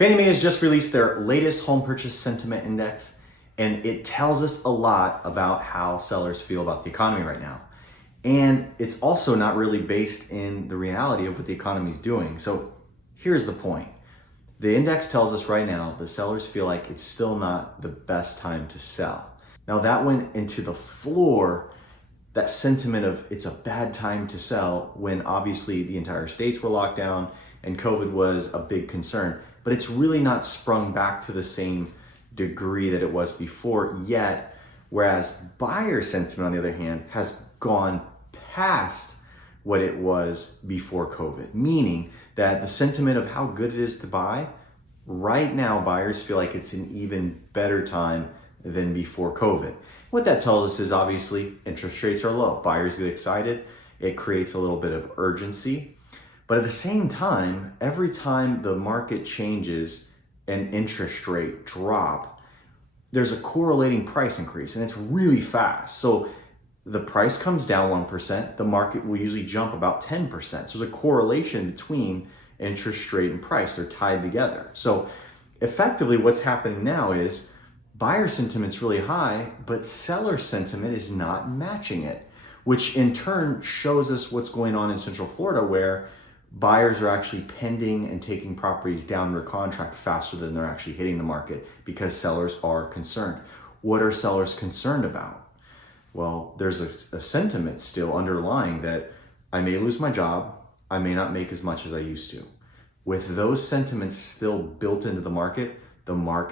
Fannie Mae has just released their latest home purchase sentiment index, and it tells us a lot about how sellers feel about the economy right now. And it's also not really based in the reality of what the economy is doing. So here's the point. The index tells us right now that sellers feel like it's still not the best time to sell. Now that went into the floor, that sentiment of it's a bad time to sell when obviously the entire states were locked down and COVID was a big concern. But it's really not sprung back to the same degree that it was before yet, whereas buyer sentiment, on the other hand, has gone past what it was before COVID, meaning that the sentiment of how good it is to buy, right now buyers feel like it's an even better time than before COVID. What that tells us is obviously interest rates are low. Buyers get excited. It creates a little bit of urgency. But at the same time, every time the market changes and interest rate drop, there's a correlating price increase, and it's really fast. So the price comes down 1%, the market will usually jump about 10%. So there's a correlation between interest rate and price. They're tied together. So effectively what's happening now is buyer sentiment's really high, but seller sentiment is not matching it, which in turn shows us what's going on in Central Florida, where buyers are actually pending and taking properties down under contract faster than they're actually hitting the market because sellers are concerned. What are sellers concerned about? Well, there's a sentiment still underlying that I may lose my job, I may not make as much as I used to. With those sentiments still built into the market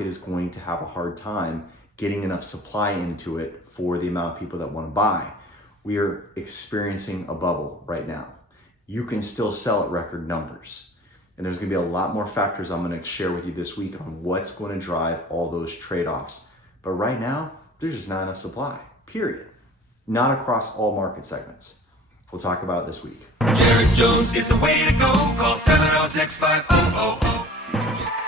is going to have a hard time getting enough supply into it for the amount of people that want to buy. We are experiencing a bubble right now. You can still sell at record numbers. And there's gonna be a lot more factors I'm gonna share with you this week on what's gonna drive all those trade-offs. But right now, there's just not enough supply, period. Not across all market segments. We'll talk about it this week. Jared Jones is the way to go. Call 706-5000.